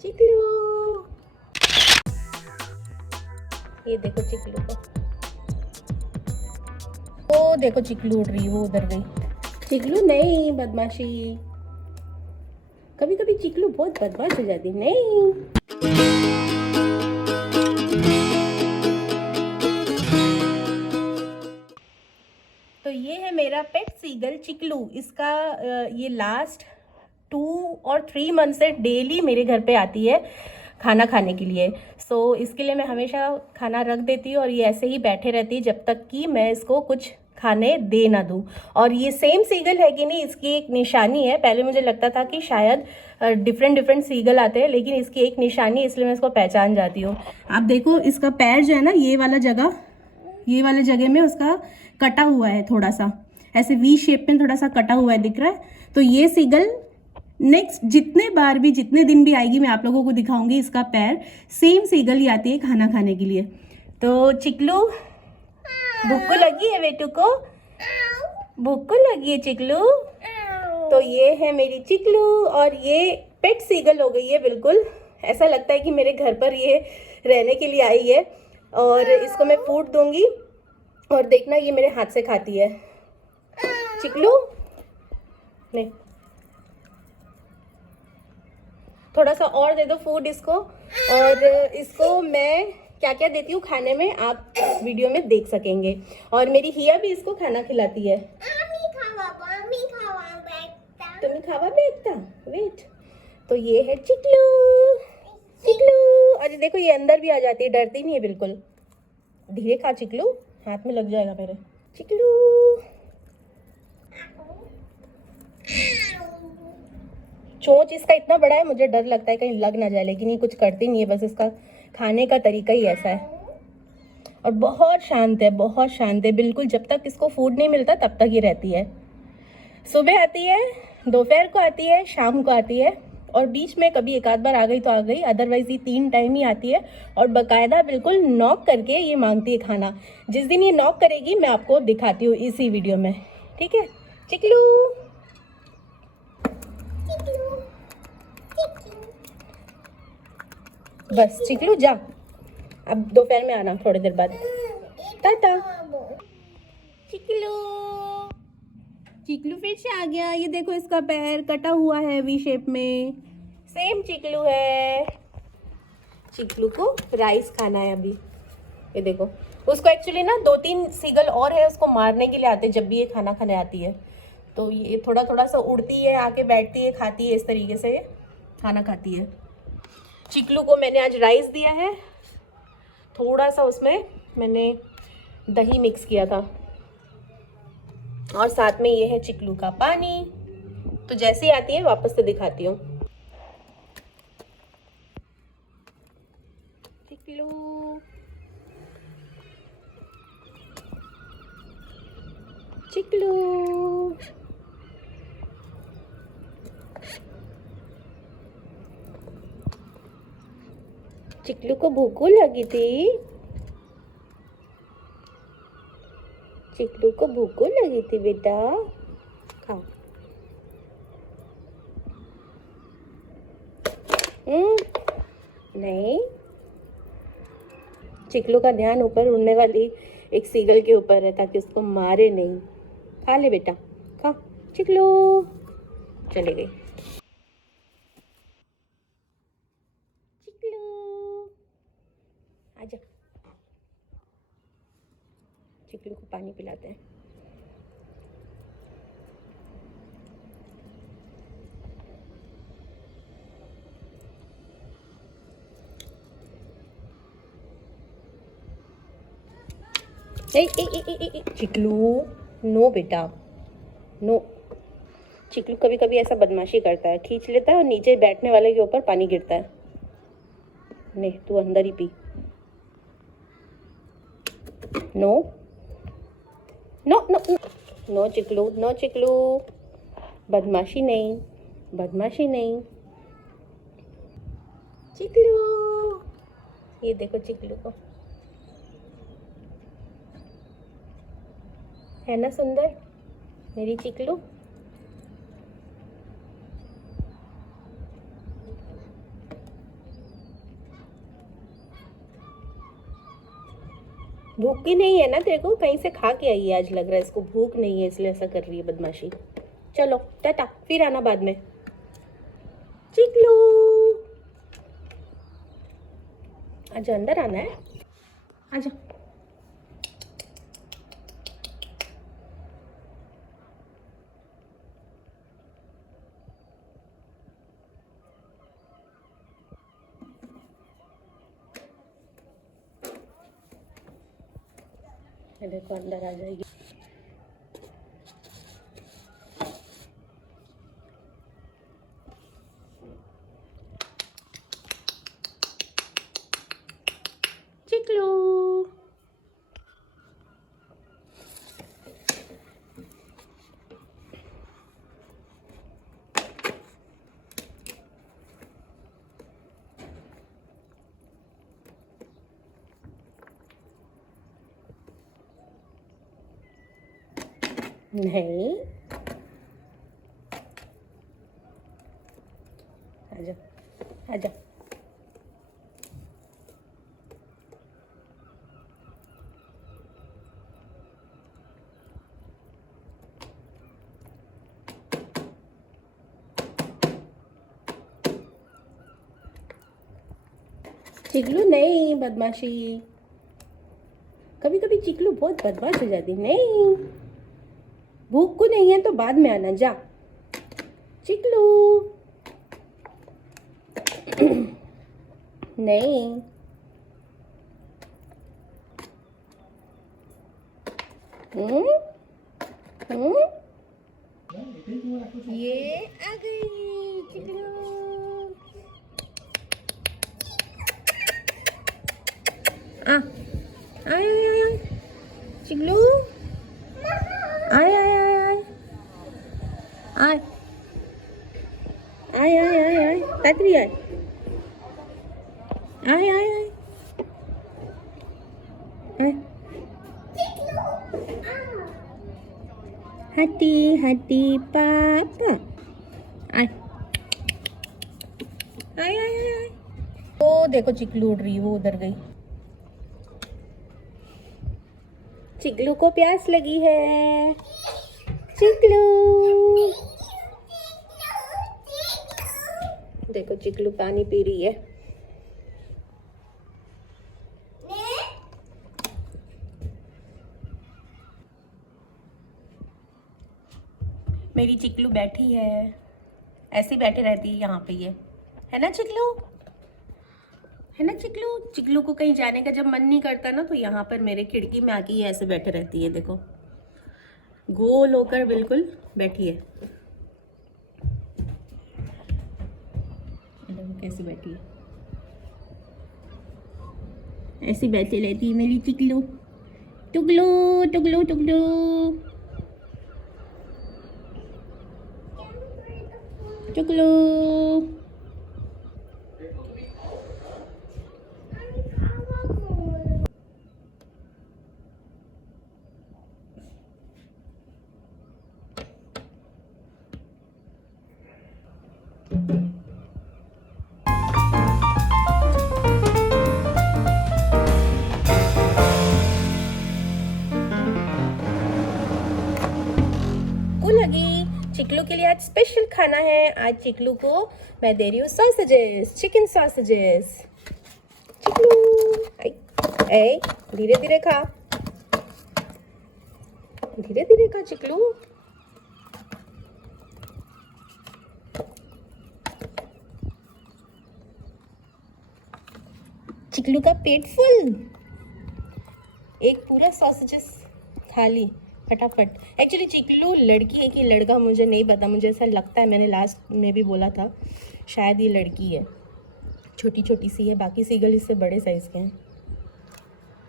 चिकलू, ये देखो चिकलू को। ओ देखो चिकलू उड़ रही है, वो उधर गई। चिकलू नहीं, बदमाशी। कभी कभी चिकलू बहुत बदमाश हो जाती। नहीं, तो ये है मेरा पेट सीगल चिकलू। इसका ये लास्ट 2 और 3 मंथ से डेली मेरे घर पे आती है खाना खाने के लिए। सो इसके लिए मैं हमेशा खाना रख देती हूँ और ये ऐसे ही बैठे रहती है जब तक कि मैं इसको कुछ खाने दे ना दूँ। और ये सेम सीगल है कि नहीं, इसकी एक निशानी है। पहले मुझे लगता था कि शायद डिफरेंट डिफरेंट सीगल आते हैं, लेकिन इसकी एक निशानी, इसलिए मैं इसको पहचान जाती हूँ। आप देखो इसका पैर जो है ना, ये वाला जगह में उसका कटा हुआ है, थोड़ा सा ऐसे वी शेप में थोड़ा सा कटा हुआ है, दिख रहा है। तो ये सीगल नेक्स्ट जितने दिन भी आएगी, मैं आप लोगों को दिखाऊंगी इसका पैर। सेम सीगल ही आती है खाना खाने के लिए। तो चिकलू, भूख को लगी है बेटू को? भूख को लगी है चिकलू? तो ये है मेरी चिकलू, और ये पेट सीगल हो गई है बिल्कुल। ऐसा लगता है कि मेरे घर पर ये रहने के लिए आई है। और इसको मैं फूड दूंगी और देखना ये मेरे हाथ से खाती है। चिकलू नहीं, थोड़ा सा और दे दो फूड इसको। और इसको मैं क्या क्या देती हूँ खाने में, आप वीडियो में देख सकेंगे। और मेरी हिया भी इसको खाना खिलाती है। तुम्हें खावा बेटा, वेट। तो ये है चिकलू। चिकलू, अरे देखो ये अंदर भी आ जाती है, डरती नहीं है बिल्कुल। धीरे खा चिकलू, हाथ में लग जाएगा मेरे। चिकलू, चोंच इसका इतना बड़ा है, मुझे डर लगता है कहीं लग ना जाए, लेकिन ये कुछ करती नहीं है, बस इसका खाने का तरीका ही ऐसा है। और बहुत शांत है, बहुत शांत है बिल्कुल। जब तक इसको फूड नहीं मिलता तब तक ये रहती है। सुबह आती है, दोपहर को आती है, शाम को आती है, और बीच में कभी एक आध बार आ गई तो आ गई, अदरवाइज ये 3 टाइम ही आती है। और बकायदा बिल्कुल नॉक करके ये मांगती है खाना। जिस दिन ये नॉक करेगी मैं आपको दिखाती हूँ इसी वीडियो में, ठीक है? चिकलू, बस चिकलू जा, अब दोपहर में आना थोड़ी देर बाद। टाटा। चिकलू, चिकलू फिर से आ गया। ये देखो इसका पैर कटा हुआ है वी शेप में, सेम चिकलू है। चिकलू को राइस खाना है अभी। ये देखो, उसको एक्चुअली ना 2-3 सीगल और है, उसको मारने के लिए आते जब भी ये खाना खाने आती है। तो ये थोड़ा थोड़ा सा उड़ती है, आके बैठती है, खाती है, इस तरीके से खाना खाती है। चिकलू को मैंने आज राइस दिया है, थोड़ा सा उसमें मैंने दही मिक्स किया था, और साथ में ये है चिकलू का पानी। तो जैसे ही आती है वापस से दिखाती हूँ। चिकलू, चिकलू, चिकलू को भूख लगी थी। चिकलू को भूख लगी थी बेटा, खाओ। नहीं, चिकलू का ध्यान ऊपर उड़ने वाली एक सीगल के ऊपर है, ताकि उसको मारे नहीं। खा ले बेटा, खा। चिकलू चली गई। चिकलू आजा, चिकलू को पानी पिलाते हैं। ए, ए, ए, ए, ए, चिकलू नो बेटा, नो। चिकलू कभी कभी ऐसा बदमाशी करता है, खींच लेता है और नीचे बैठने वाले के ऊपर पानी गिरता है। नहीं, तू अंदर ही पी। No no no no Chiklu, no Chiklu, बदमाशी नहीं, बदमाशी नहीं। चिकलू, ये देखो चिकलू को, है ना सुंदर मेरी चिकलू? भूख की नहीं है ना तेरे को? कहीं से खा के आई है आज, लग रहा है इसको भूख नहीं है इसलिए ऐसा कर रही है बदमाशी। चलो टाटा, फिर आना बाद में। चिकलू आजा, अंदर आना है, आजा। देखो अंदर आ जाएगी। चिकलू नहीं, आजा आजा। चिकलू नहीं, बदमाशी। कभी कभी चिकलू बहुत बदमाश हो जाती। नहीं, भूख को नहीं है तो बाद में आना, जा। चिकलू नहीं, हम्म हम्म, ये आ गई चिकलू। आय आय आय चिकलू, आय आय आय आय आय आय आय आय आय तातरी आय आय आय आय आय। हाथी हाथी पापा, आय आय आय आय। ओ देखो चिकलू उड़ रही, वो उधर गई। चिकलू को प्यास लगी है। चिकलू देखो, चिकलू पानी पी रही है। मेरी चिकलू बैठी है, ऐसी बैठे रहती है यहाँ पे, ये है ना चिकलू, है ना चिकलू। चिकलू को कहीं जाने का जब मन नहीं करता ना, तो यहाँ पर मेरे खिड़की में आके ऐसे बैठे रहती है। देखो गोल होकर बिल्कुल बैठी है। देखो कैसी बैठी है, ऐसी बैठी रहती है मेरी चिकलू। टुकलू टुकलू टुकलू, टुकलू। लगी चिकलू के लिए आज स्पेशल खाना है। आज चिकलू को मैं दे रही हूँ सॉसेजेस, चिकन सॉसेजेस। चिकलू ऐ धीरे धीरे खा, धीरे धीरे खा चिकलू। चिकलू का पेट फुल, एक पूरा सॉसेजेस खा ली फटाफट। एक्चुअली चिकलू लड़की है कि लड़का मुझे नहीं पता, मुझे ऐसा लगता है, मैंने लास्ट में भी बोला था शायद ये लड़की है। छोटी छोटी सी है, बाकी सीगल इससे बड़े साइज़ के हैं।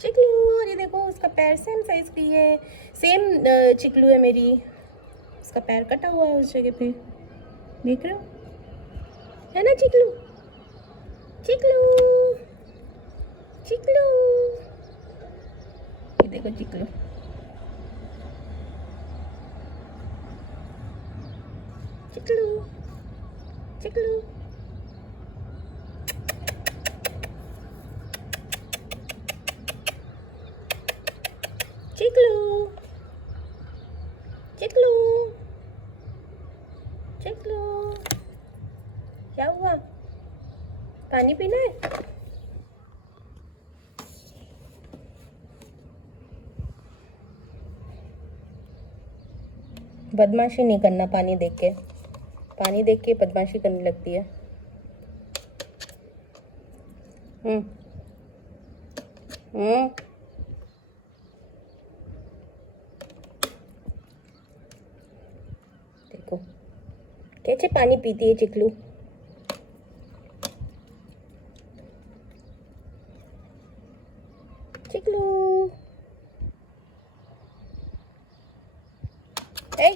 चिकलू, और ये देखो उसका पैर सेम साइज़ की है, सेम चिकलू है मेरी। उसका पैर कटा हुआ है उस जगह पे, देख रहे हो, है ना चिकलू। चिकलू चिकलू, ये देखो चिकलू। चिकलू चिकलू, चिकलू, चिकलू, क्या हुआ? पानी पीना है? बदमाशी नहीं करना पानी देख के। पानी देख के बदमाशी करने लगती है। देखो कैसे पानी पीती है चिकलू। चिकलू, ए,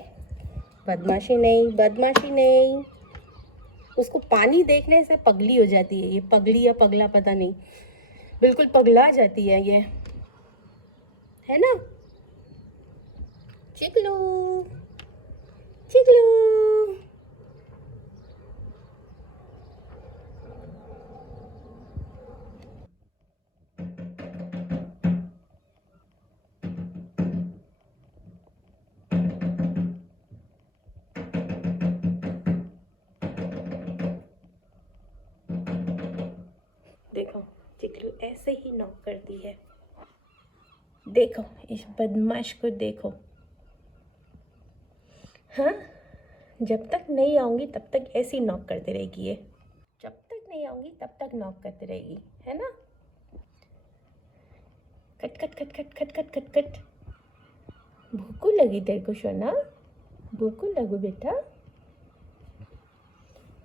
बदमाशी नहीं, बदमाशी नहीं। उसको पानी देखने से पगली हो जाती है। ये पगली या पगला पता नहीं, बिल्कुल पगला जाती है ये, है ना? चिकलू, चिकलू, देखो चिकलू ऐसे ही नॉक करती है। देखो इस बदमाश को देखो। हाँ, जब तक नहीं आऊंगी तब तक ऐसे ही नॉक करती रहेगी ये। जब तक नहीं आऊंगी तब तक नॉक करती रहेगी, है ना? Cut cut cut cut cut cut cut cut. भूख लगी तेरे को सोना? भूख लगू बेटा?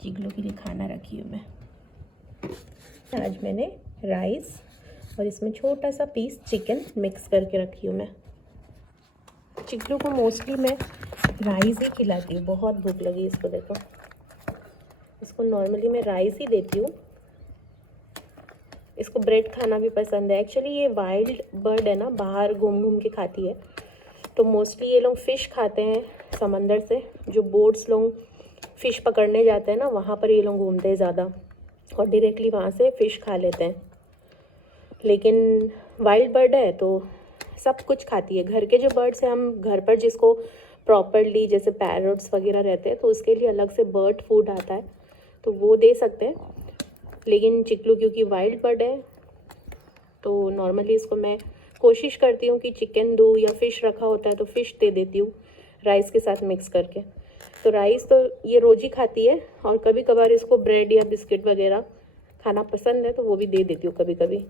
चिकलू के लिए खाना रखी हूँ मैं। आज मैंने राइस और इसमें छोटा सा पीस चिकन मिक्स करके रखी हूँ मैं। चिकलू को मोस्टली मैं राइस ही खिलाती हूँ। बहुत भूख लगी इसको, देखो। इसको नॉर्मली मैं राइस ही देती हूँ। इसको ब्रेड खाना भी पसंद है। एक्चुअली ये वाइल्ड बर्ड है ना, बाहर घूम घूम के खाती है। तो मोस्टली ये लोग फ़िश खाते हैं समंदर से। जो बोट्स लोग फ़िश पकड़ने जाते हैं ना, वहाँ पर ये लोग घूमते हैं ज़्यादा और डायरेक्टली वहाँ से फ़िश खा लेते हैं। लेकिन वाइल्ड बर्ड है तो सब कुछ खाती है। घर के जो बर्ड्स हैं, हम घर पर जिसको प्रॉपरली जैसे पैरट्स वगैरह रहते हैं तो उसके लिए अलग से बर्ड फूड आता है, तो वो दे सकते हैं। लेकिन चिकलू क्योंकि वाइल्ड बर्ड है तो नॉर्मली इसको मैं कोशिश करती हूँ कि चिकन दूँ या फ़िश रखा होता है तो फ़िश दे देती हूँ राइस के साथ मिक्स करके। तो राइस तो ये रोज़ ही खाती है और कभी कभार इसको ब्रेड या बिस्किट वगैरह खाना पसंद है तो वो भी दे देती हूँ कभी कभी।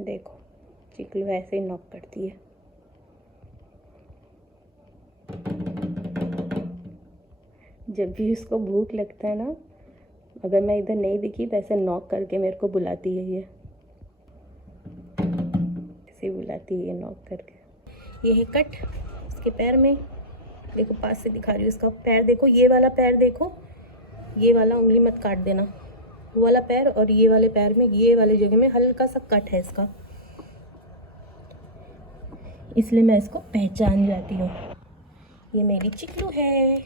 देखो चिकलू ऐसे ही नॉक करती है। जब भी उसको भूख लगता है ना, अगर मैं इधर नहीं दिखी तो ऐसे नॉक करके मेरे को बुलाती है ये। ऐसे बुलाती है ये नॉक करके। ये है कट इसके पैर में। देखो पास से दिखा रही हूँ इसका पैर। देखो ये वाला पैर, देखो ये वाला उंगली मत काट देना। वो वाला पैर और ये वाले पैर में, ये वाले जगह में हल्का सा कट है इसका, इसलिए मैं इसको पहचान जाती हूँ। ये मेरी चिकलू है।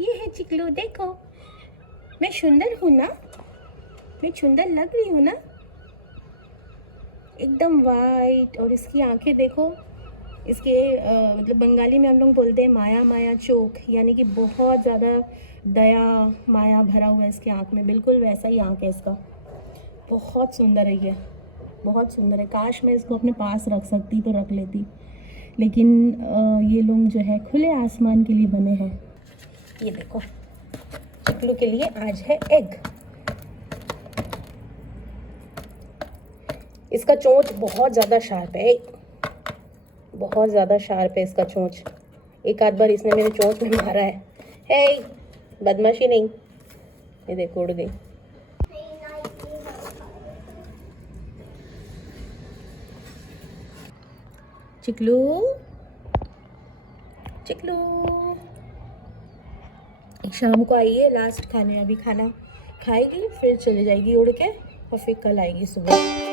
ये है चिकलू। देखो मैं सुंदर हूँ ना? मैं सुंदर लग रही हूँ ना? एकदम वाइट। और इसकी आंखें देखो। इसके मतलब बंगाली में हम लोग बोलते हैं माया माया चोक, यानी कि बहुत ज़्यादा दया माया भरा हुआ है इसकी आँख में। बिल्कुल वैसा ही आँख है इसका। बहुत सुंदर है ये, बहुत सुंदर है। काश मैं इसको अपने पास रख सकती तो रख लेती, लेकिन ये लोग जो है खुले आसमान के लिए बने हैं। ये देखो चिकलू के लिए आज है एग। इसका चोंच बहुत ज़्यादा शार्प है, बहुत ज़्यादा शार्प है इसका चोंच। एक आध बार इसने मेरे चोंच में मारा है। हे, बदमाशी नहीं। ये देखो उड़ गई। चिकलू, चिकलू शाम को आई है लास्ट खाने। अभी खाना खाएगी फिर चले जाएगी उड़ के और फिर कल आएगी सुबह।